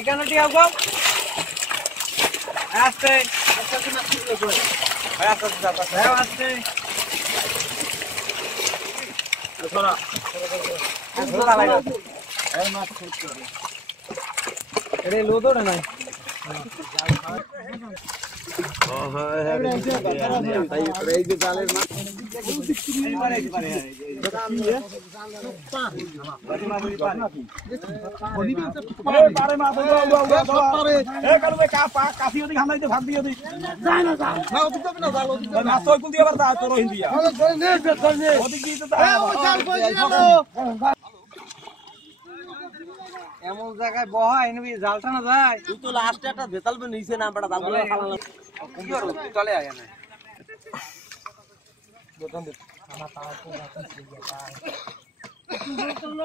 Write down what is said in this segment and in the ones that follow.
এখানে টিয়া গো আস্তে আস্তে মাছ তুলে কই ভাই আস্তে আস্তে হ্যাঁ আস্তে ধরা ধরা লাগা এই মাছ ছোট করে এরে লোদো না নাই ও হ্যাঁ হ্যাঁ তাই এই যে জালের মাছ এমন জায়গায় বহা এনেবি জাল টানা যায় তুই তো লাস্টে একটা বেতাল নিচে না বড় জাল গুলো খালা কি করব তুই চলে আয় না দোকান দে খানা পাওয়া তো রাতে ছিল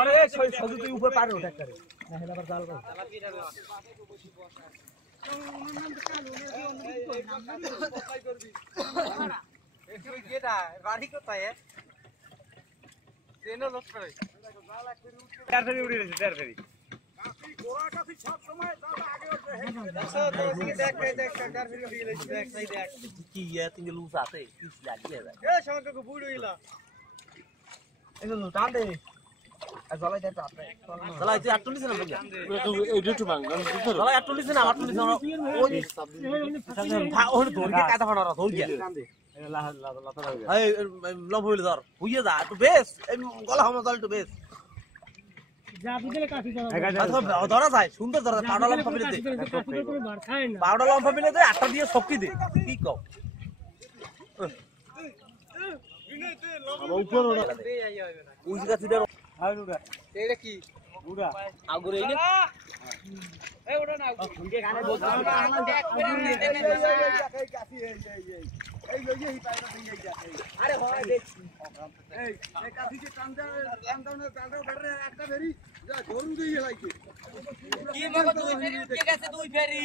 আরে সজু তুই উপরে পারে ওঠা করে না হেলা আবার জাল কর এই গেটা বাড়ি কোথায় ট্রেন লস করে চার ফেরি উড়ে গেছে চার ফেরি কাফি গোরা কাফি সব সময় জালটা আগে ওঠে দেখ দেখ চার ফেরি উড়ে গেছে দেখ সাই দেখ কি ইয়া তিন লুস আছে কিস লাগিয়ে যায় এ সঙ্গে কো বুড় হইলা এই তো টান দে আর জলাই দে আপনি জলাই তুই 48 না বল এই দুটো ভাঙ জলাই 48 না 48 না ওই ওই ধরকে কাটা ফাড়া ধর গিয়া এই লব হইল ধর হইয়া যা একটু বেশ এই গলা হামা জল একটু বেশ যা দিলে কাটি দাও ধরা যায় সুন্দর ধরা পাউডার লম্ফা মিলে দে পাউডার লম্ফা মিলে দে আটা দিয়ে শক্তি দে কি কও উপর ওড়া উইজ গাছ দে হাই উড়া এইটা কি উড়া আগুরে এইনে এই ওড়া না ফুলকে গানে বলছ না দেখ এই গাছি এই লইয়ে হি পাইনা দিয়ে যা আরে হয় দেখছি এই কাঠি যে টানদাউনে জালটাও কাটরে একটা ফেরি যা গরু দিয়ে লাইছে কি মগো দুই ফেরি উঠে গেছে দুই ফেরি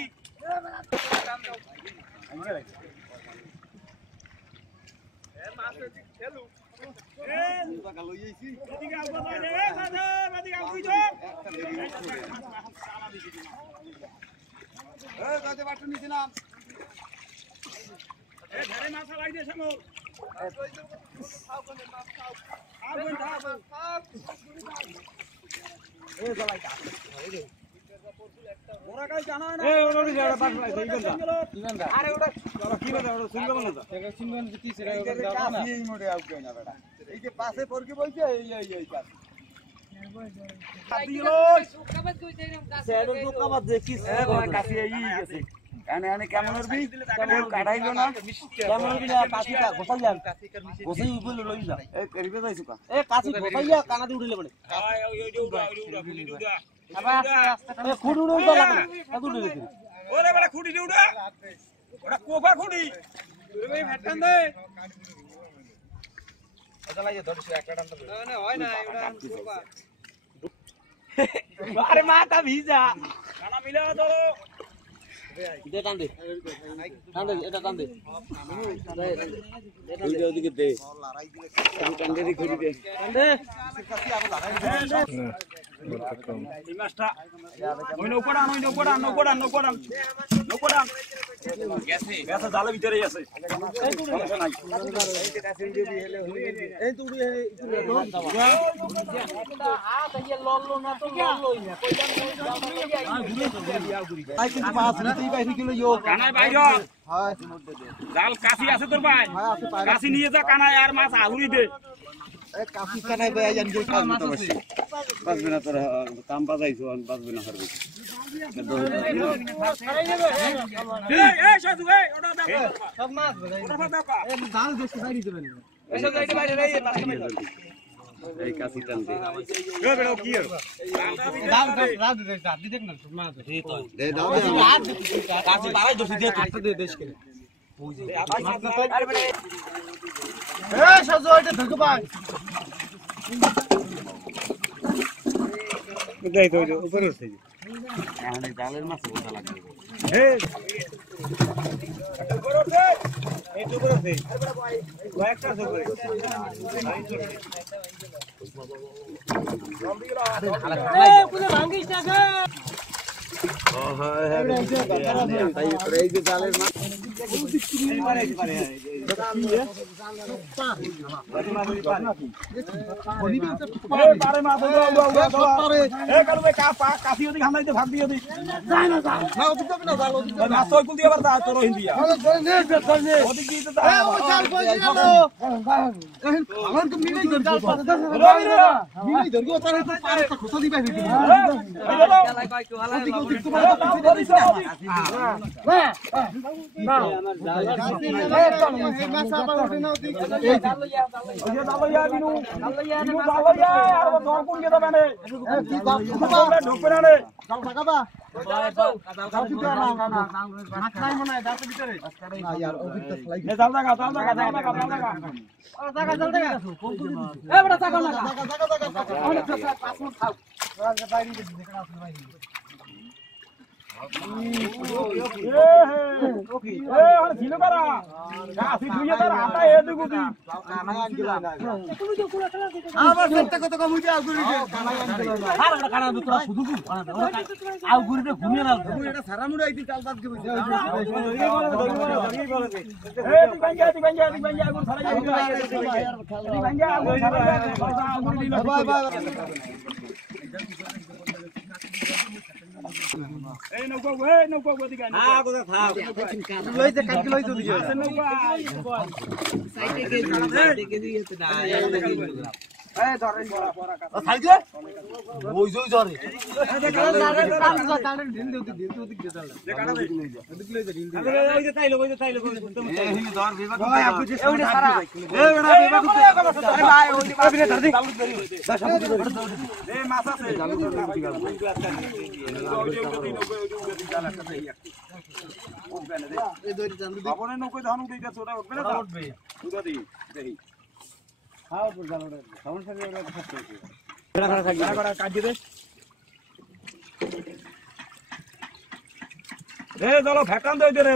এ মাছ খেলু এ বাকা লইছি এদিকে আলবা যায় রে সাদে এদিকে আগুই তো একটা ফেরি এ গাতে বাটু নিছি না এ ধরে মাছ লাই দে সমো এ গলাই কা মোরা কাই জানা না এ ওরে যাড়া পাট লাই দেই গন্দা আরে ওটা চলো কি বলে ওটা সিংহ বলে দা এটা সিংহন জিতি সেটা ওটা যাবা না এই মোড়ে আউ কই না বেটা এই যে পাশে পরকি বইছে এই কাছে দিলো সুকাবাদ কই যাইরাম কাছে সেটা সুকাবাদ দেখিস এ কাছে এই গেছে কানে আনে কেমন করবি কেমন কাটাইলো না কেমন করবি না কাছিটা গোসাই যান গোসাই উপরে লই যা এ করিবে যাইছু কা এ কাছি গোসাইয়া কানা দি উড়িলে বলে আয় ওই উড়া খুঁটি উড়া আবার আস্তে এ খুঁটি উড়া তো লাগে না কত উড়ে গেছে ওরে বড় খুঁটি উড়া ওটা কোফা খুঁটি ওরে ভাই ভেটান দে এটা লাগে ধরছ একটা টান তো না হয় না ওটা কোফা আরে মাথা ভিজা কানা মিলা ধরো দে টান দে এটা টান দে দে ওদিকে দে টান দে ঘুরি দে টান দে এই মাছটা ওই নৌকোড়া গেছে জালের ভিতরেই আছে এই তুই জাল কাশি আছে তোর ভাই কাশি নিয়ে যা কানায় আর মাছ আহুরি দে কাশি কানায় দেয়া জান যে কাজ মত বসে বাজবে না তোর কাম বাজাইছো আর বাজবে না হারবে এই সাধু এই ওটা দাও সব মাছ বাজাই এই জাল বেশি বাইরে দিবেন এই সব যাইতে বাইরে এই পাশে বাইরে এই কাশি টান দে এ বেড়ো কি আর দাও দাও দে দি দেখ না মাছ এই তো দে দাও কাশি বাড়াই দছি দে কাটতে দে দেশ কে বুঝে মাছ না তো আরে বেড়ে এই সাজু এটা ধকে পাই দেই তো উপরে উঠছে এখানে জালের মাছ ওটা লাগবে এই উপরে উঠে এই তো উপরে উঠে কয়েকটা উপরে আরে পুরো ভাঙ্গিস না এই যে জালের মাছ চলো ভেটান দে রে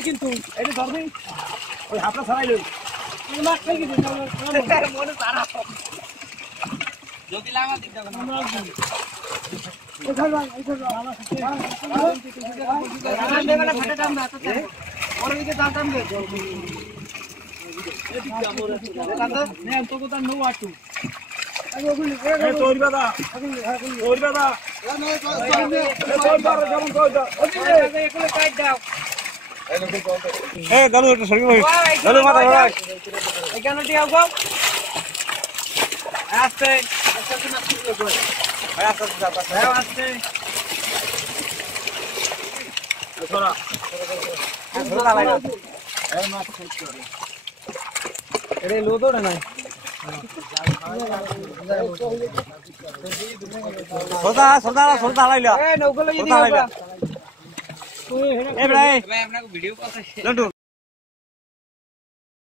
কিন্তু ভিডিও